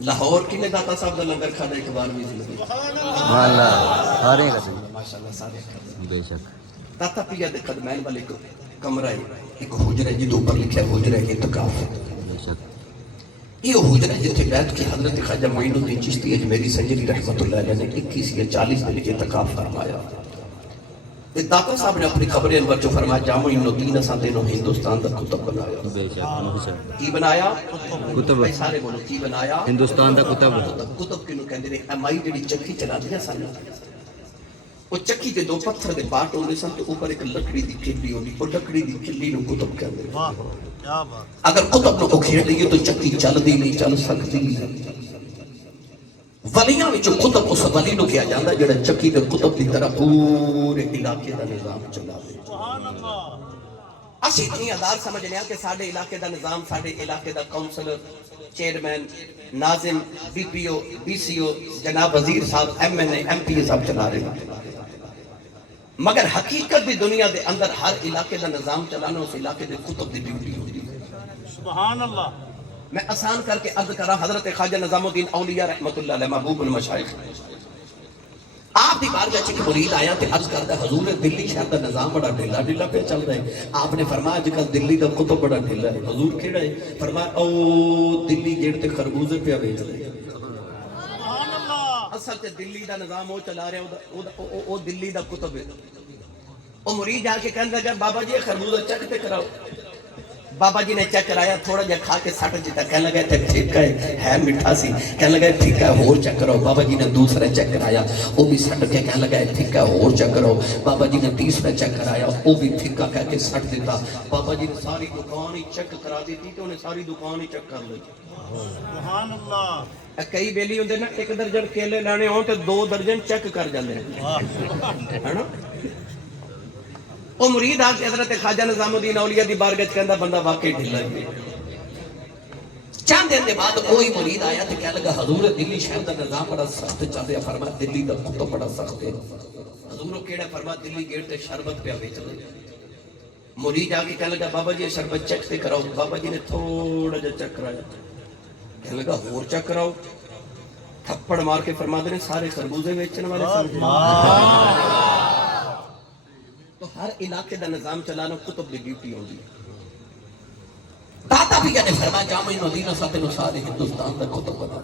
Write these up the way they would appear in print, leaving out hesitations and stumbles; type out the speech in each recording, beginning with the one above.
لاہور کی نے داتا صاحب کا لنگر کھانا ایک بار بھی زندگی سارے کا ماشاءاللہ سارے کھانا بے شک داتا پیا دے قدمین والے ایک کمرہ ہے ایک حجرہ جدو اوپر لکھا ہے حجرہ اعتکاف بے شک یہ حجرہ جتھے بیٹھ کے حضرت خواجہ معین الدین چشتی اجمیری سنجری رحمت اللہ علیہ نے 21 یا 40 دن کے اعتکاف فرمایا داتا صاحب نے اپنی خبر انور جو فرمایا جامع الدین اساں دینوں ہندوستان دا کتب بنایا بے شک کی بنایا کتب بھائی سارے بولو کی بنایا ہندوستان دا کتب کتب کنوں کہندے نے امائی جڑی چکی چلا دیا سن وہ چکی کے دو پتھر دے باٹ ہوندے سن تو اوپر ایک لکڑی دی کھلی ہوندی وہ لکڑی دی کھلی نو کتب کہندے اگر کتب نو کھیڑ لئے تو چکی چل دی نہیں چل سکتی ولیاں وچوں کتب اس ولی نو کیا جاندا جڑا چکی دے کتب دی طرح پورے علاقے دا نظام چلا دے اسی دنیا دار سمجھنے ہیں کہ ساڑھے علاقے دا نظام ساڑھے علاقے دا کونسلر چیئرمین ناظم B P O B C O جناب وزیر صاحب M N A M P A صاحب چلا رہے ہیں مگر حقیقت دی دنیا دے اندر ہر علاقے دا نظام چلانا اس علاقے دے کتب دی ڈیوٹی ہوتی ہے سبحان اللہ میں آسان کر کے عرض کرا حضرت خواجہ نظام الدین اولیاء رحمت اللہ علیہ محبوب المشائخ آپ دی بارگاہ چکی مرید آیا تے عرض کرتا ہے حضور دلی شہر دا نظام بڑا ڈھیلا ڈھیلا پہ چل رہا ہے آپ نے فرمایا جی کل دلی دا کتب بڑا ڈھیلا ہے حضور کیڑا ہے فرمایا او دلی گیڑ تے خربوزے پہ بیچ رہے ہیں اصل تے دلی دا نظام وہ چلا رہے ہیں او دلی دا کتب ہے او مرید آ کے کہنے لگا بابا جی خربوزہ چک تے کراؤ بابا جی نے چیک کرایا تھوڑا جا کھا کے سٹ جیتا کہنے لگا تے پھیکا ہے مٹھا سی کہنے لگا پھیکا ہے اور چیک کرو بابا جی نے دوسرا چیک کرایا وہ بھی سٹ کے کہنے لگا پھیکا ہے اور چیک کرو بابا جی نے تیسرا چیک کرایا وہ بھی پھیکا کہہ کے سٹ دیتا بابا جی نے ساری دکان ہی چیک کرا دیتی تو انہیں ساری دکان ہی چیک کر لی سبحان اللہ کئی بیلی ہوندے نا 1 درجن کیلے لانے ہوں تے 2 درجن چیک کر جاندے ہیں ہے نا وہ مرید آ کے حضرت خواجہ نظام الدین اولیاء دی بارگاہ کہندا بندہ واقعی ڈھلا ہے چند دن کے بعد کوئی مرید آیا تو کہنے لگا حضور دلی شہر دا نظام بڑا سخت چل رہا فرما دلی دا کتب بڑا سخت ہے حضور کیڑا فرما دلی گیٹ تے شربت پہ بیچ رہے مرید آ کے کہنے لگا بابا جی شربت چیک تے کراؤ بابا جی نے تھوڑا جا چیک کرایا کہنے لگا اور چیک کراؤ تھپڑ مار کے فرما دے سارے خربوزے بیچنے والے سمجھے تو ہر علاقے دا نظام چلانا کتب دی ڈیوٹی ہوندی داتا بھی کہنے فرما جامع مدینہ ساتھ سارے ہندوستان دا کتب بنا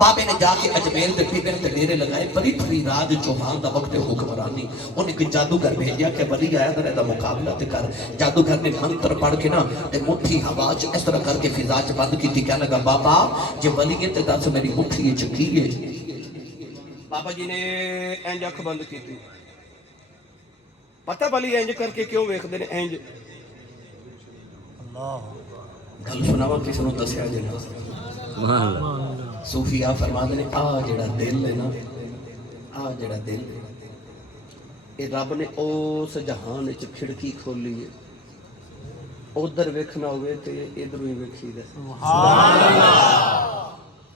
بابے نے جا کے اجمیر دے فکر تے ڈیرے لگائے بڑی تھوڑی راج چوہان دا وقت حکمرانی انہیں کوئی جادوگر بھیجیا کہ ولی آیا ذرا دا مقابلہ تے کر جادوگر نے منتر پڑھ کے نا تے مٹھی ہوا چ اس طرح کر کے فضا چ بند کیتی کہنے لگا بابا جے ولی تے دس میری مٹھی چ کی ہے بابا جی نے انج اکھ بند کیتی پتہ ولی انج کر کے کیوں ویکھدے نے انج گل سناوا کسی نوں دسیا جی نا سبحان اللہ صوفیہ فرماندے نے آ جڑا دل ہے نا آ جڑا دل ہے اے رب نے اس جہان وچ کھڑکی کھولی ہے ادھر ویکھنا ہوئے تے ادھر ہی ویکھی دے سبحان اللہ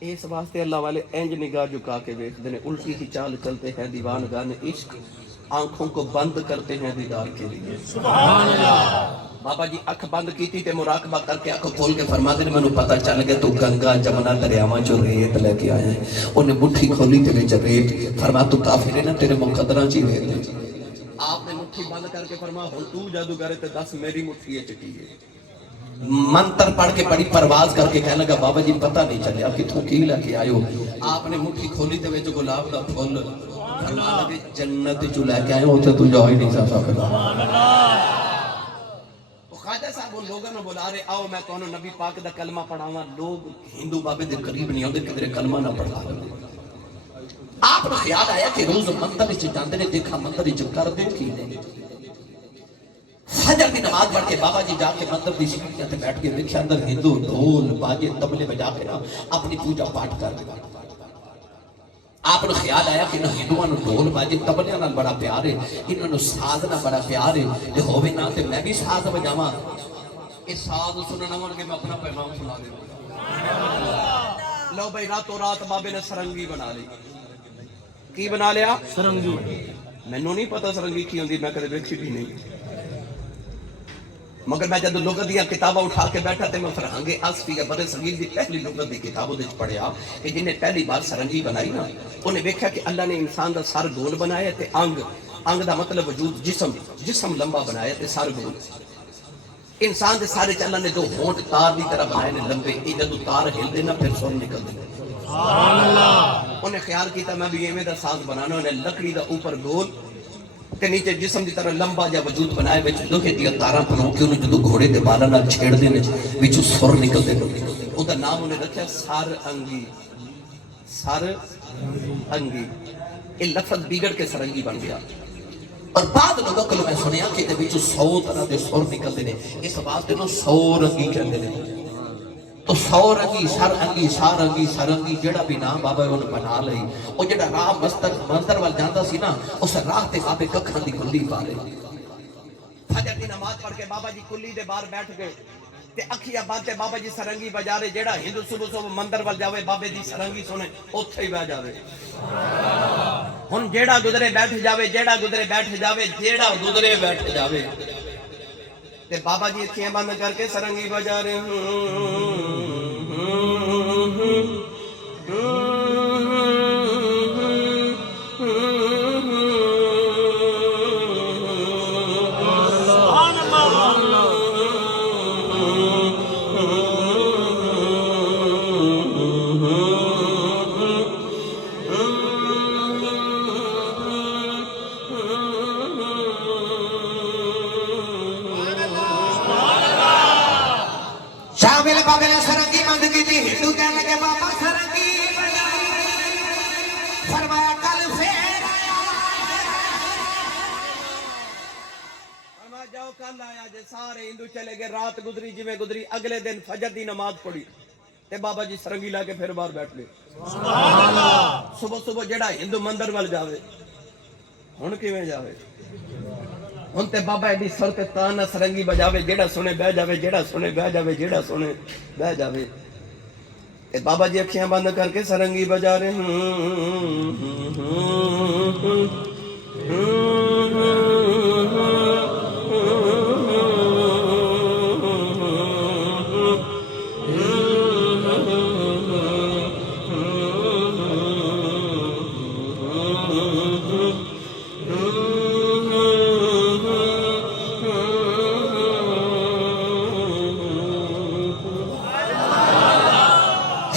اس واسطے اللہ والے انج نگاہ جھکا کے ویکھدے نے الٹی ہی چال چلتے ہیں دیوان گان عشق آنکھوں کو بند کرتے ہیں دیدار کے لیے سبحان اللہ بابا جی اکھ بند کیتی تے مراقبہ کر کے اکھ کھول کے فرما دے مینوں پتہ چل گیا تو گنگا جمنا دریاواں چوں ریت لے کے آیا ہے انہیں مٹھی کھولی تے وچ ریت فرما تو کافر ہے نا تیرے مقدراں چ ریت ہے آپ نے مٹھی بند کر کے فرما ہن تو جادوگر تے دس میری مٹھی وچ کی ہے منتر پڑھ کے بڑی پرواز کر کے کہنے لگا بابا جی پتہ نہیں چلیا کتھوں کی لے کے آئے ہو آپ نے مٹھی کھولی تے وچ گلاب دا پھول فرما لگے جنت جو لے کے آئے ہو تے تو جا ہی نہیں سکتا سبحان اللہ خواجہ صاحب ان لوگوں نے بلا رہے آؤ میں کہوں نبی پاک دا کلمہ پڑھاواں لوگ ہندو بابے دے قریب نہیں ہوندے کدھر کلمہ نہ پڑھا آپ نے خیال آیا کہ روز مندر وچ جاندے نے دیکھا مندر وچ کر دے کی نہیں فجر کی نماز پڑھ کے بابا جی جا کے مندر دی سیڑھیاں تے بیٹھ کے دیکھا اندر ہندو ڈھول باجے تبلے بجا کے نا اپنی پوجا پاٹ کر دے آپ نے خیال آیا کہ ہندوؤں نے ڈھول باجے تبلیاں نال بڑا پیار ہے انہوں نے ساز نال بڑا پیار ہے تے ہووے نا تے میں بھی ساز بجاواں اس ساز سننا ون کے میں اپنا پیغام سنا دوں لو بھائی راتوں رات بابے نے سرنگی بنا لی کی بنا لیا سرنگی مینوں نہیں پتہ سرنگی کی ہوندی میں کدے ویکھی بھی نہیں مگر میں جب لغت دیا کتاباں اٹھا کے بیٹھا تے میں فرہنگ آصفی برے صغیر دی پہلی لغت دی کتاب دے پڑھیا کہ جن نے پہلی بار سرنگی بنائی نا انہیں دیکھا کہ اللہ نے انسان دا سر گول بنایا تے انگ دا مطلب وجود جسم لمبا بنایا تے سر گول انسان دے سارے اللہ نے دو ہونٹ تار دی طرح بنائے نے لمبے یہ جدو تار ہل دینا پھر سر نکل دینا سبحان اللہ انہیں خیال کیتا میں بھی ایویں دا ساز بنانا انہیں لکڑی دا اوپر گول کہ نیچے جسم دی طرح لمبا جا وجود بنائے وچ لوہے دی تاراں پرو کے انہوں جدو گھوڑے دے بالاں نال چھیڑ دے وچ سر نکل دے او دا نام انہیں رکھیا سر انگی یہ لفظ بگڑ کے سرنگی بن گیا اور بعد لوگوں کو میں سنیا کہ دے وچ 100 طرح دے سر نکل دے اس واسطے نو 100 رنگی کہندے نے تو 100 رنگی سار انگی جڑا بھی نام بابا انہوں بنا لئی وہ جڑا راہ مستر وال جاندہ سی نا اس راہ تے بابے ککھاں دی کلی پا لئی فجر دی نماز پڑھ کے بابا جی کلی دے باہر بیٹھ گئے تے اکھیاں باندھے بابا جی سرنگی بجا رہے جیڑا ہندو صبح مندر وال جاوے بابے دی سرنگی سنے اوتھے ہی بہ جاوے ہن جیڑا گزرے بیٹھ جاوے تے بابا جی اکھیاں بند کر کے سرنگی بجا رہے شامل بابے نے سرنگی بند کی تھی ہندو کہنے لگے بابا سرنگی فرمایا کل پھر آیا فرمایا جاؤ کل آیا جے سارے ہندو چلے گئے رات گزری جویں گزری اگلے دن فجر دی نماز پڑھی تے بابا جی سرنگی لا کے پھر باہر بیٹھ گئے سبحان اللہ صبح جڑا ہندو مندر وال جاوے ہن کیویں جاوے ہن تے بابا ایڈی سر تے تانا سرنگی بجاوے جیڑا سنے بہ جاوے تے بابا جی اکھیاں بند کر کے سرنگی بجا رہے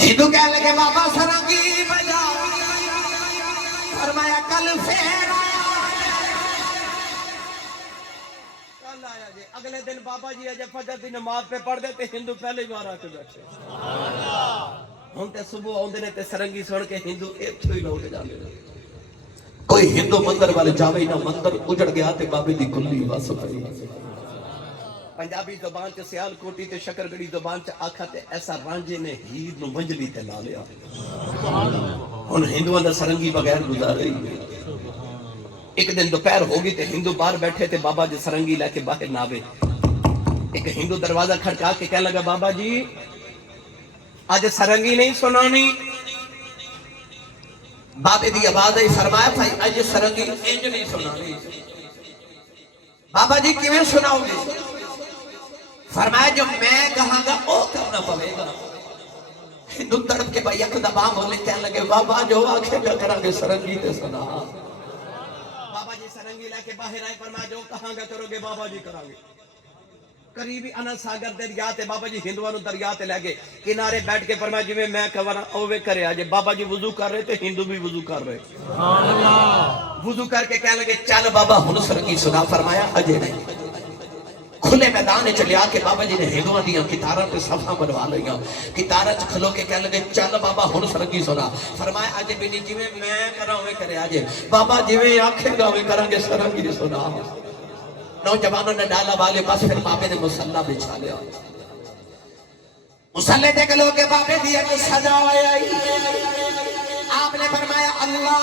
ہندو کہنے لگے بابا سرنگی بجا فرمایا کل پھر آیا جی اگلے دن بابا جی اجے فجر دی نماز پہ پڑھ دے تے ہندو پہلے بار آ کے بیٹھے ہن تے صبح آندے نے تے سرنگی سن کے ہندو ایتھے ہی لوٹ جاندے نے کوئی ہندو مندر والے جاوے نہ مندر اجڑ گیا تے بابے دی کلی وس پئی پنجابی زبان چ سیال کوٹی تے شکرگڑی زبان چ آکھا تے ایسا رانجے نے ہیر نو منجلی تے لا لیا ہن ہندوؤں دا سرنگی بغیر گزارے ہی ایک دن دوپہر ہوگی تے ہندو باہر بیٹھے تے بابا جی سرنگی لے کے باہر ناوے ایک ہندو دروازہ کھڑکا کے کہنے لگا بابا جی آج سرنگی نہیں سنانی بابے دی آواز آئی فرمایا بھائی آج سرنگی انج نہیں سنانی بابا جی کیویں سناؤ گے فرمایا جو میں کہاں گا وہ کرنا پڑے گا ہندو تڑپ کے بھائی اک دبام بولے کہنے لگے بابا جو آنکھیں گا کرا گے سرنگی تے سنا بابا جی سرنگی لے کے باہر آئے فرمایا جو کہاں گا کرو گے بابا جی کرا گے قریبی انا ساگر دریا تے بابا جی ہندوانو دریا تے لے گئے کنارے بیٹھ کے فرمایا جی میں کہواں اوے کرے آجے بابا جی وضو کر رہے تے ہندو بھی وضو کر رہے سبحان اللہ وضو کر کے کہنے لگے چل بابا ہن سرنگی سنا فرمایا اجے نہیں کھلے میدان چلیا کے بابا جی نے ہندوؤں دیاں کتاراں تے صفحاں بنوا لئیاں کتاراں چ کھلو کے کہنے لگے چل بابا ہن سرنگی سنا فرمایا اجے بھی نہیں جویں میں کراں اوے کرے آجے بابا جویں آکھے گا اوے کران گے سرنگی سنا نوجوانوں نے ڈالا والے پاس پھر بابے نے مصلی بچھا لیا مصلی دیکھ لو کہ بابے دیا کو سجا آئی آپ نے فرمایا اللہ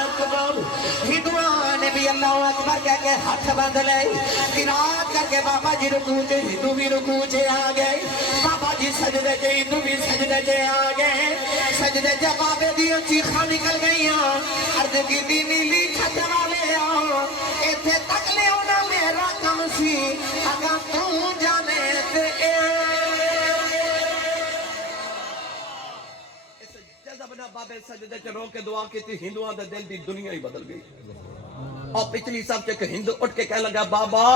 اکبر ہندوان نے بھی اللہ اکبر کہہ کے ہاتھ باندھ لے قرات کر کے بابا جی رکوع تے ہندو بھی رکوع تے آ گئے بابا جی سجدے تے ہندو بھی سجدے تے آ گئے سجدے جوابے دیو چیخاں نکل گئیاں عرض کی دی نیلی چھت والے ایتھے تک لے ہونا میرا کم سی اگاں تو جانے تے اس جذب نہ بابے سجدے چ رو کے دعا کی تھی ہندوؤں دے دل دی دنیا ہی بدل گئی اور پچھلی سب چ ہندو اٹھ کے کہہ لگا بابا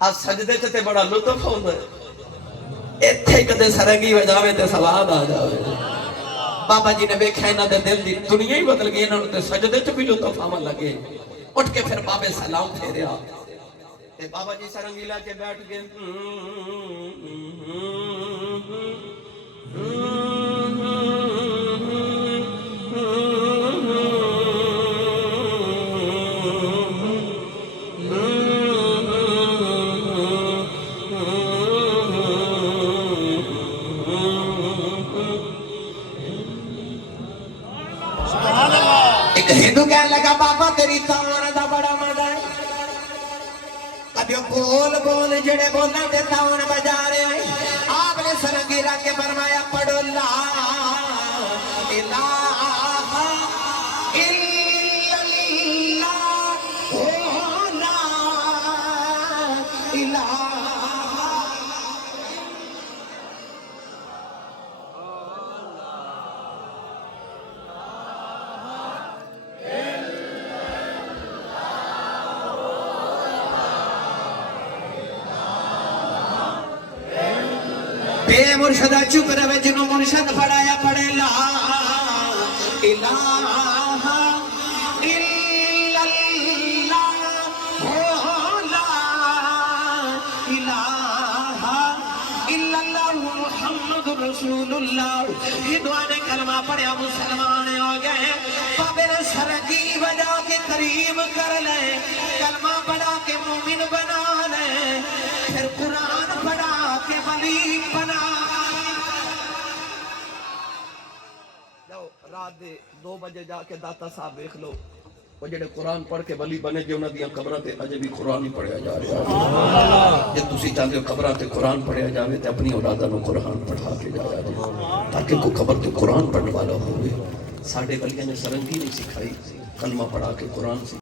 آ سجدے چ تے بڑا لطف ہوندا ہے ایتھے کدے سرنگی وجاوے تے سواد آ جاوے بابا جی نے ویکھیا انہاں دے دل دی دنیا ہی بدل گئی انہاں نوں تے سجدے چ بھی لطف آون لگے اٹھ کے پھر بابے سلام پھیریا تے بابا جی سرنگی لا کے بیٹھ گئے ایک ہندو کہنے لگا بابا تیری تاون دا بڑا مزہ ہے کبھی بول بول جڑے بولنا تے تاون بجا رہے ہیں آپ نے سرنگی رکھ کے فرمایا پڑھو لا الہ الا اللہ لا الہ بے مرشدہ چپ رہے جنہوں مرشد پڑھایا پڑھے لا الہ الا اللہ لا الہ الا اللہ محمد رسول اللہ یہ دعا نے کلمہ پڑھیا مسلمان ہو گئے بابے نے سرگی بجا کے کریم کر لے کلمہ پڑھا کے مومن بنا لے پھر قرآن پڑھا کے ولی بنا جاؤ رات دے 2 بجے جا کے داتا صاحب دیکھ لو وہ جڑے قرآن پڑھ کے ولی بنے جو انہاں دیاں قبراں تے اجے بھی قرآن ہی پڑھیا جا رہا جے تسی چاہتے ہو قبراں تے قرآن پڑھیا جاوے تے اپنی اولاداں نوں قرآن پڑھا کے جایا جائے تاکہ کوئی قبر تے قرآن پڑھنے والا ہوئے ساڈے ولیاں نے سرنگی نہیں سکھائی کلمہ پڑھا کے قرآن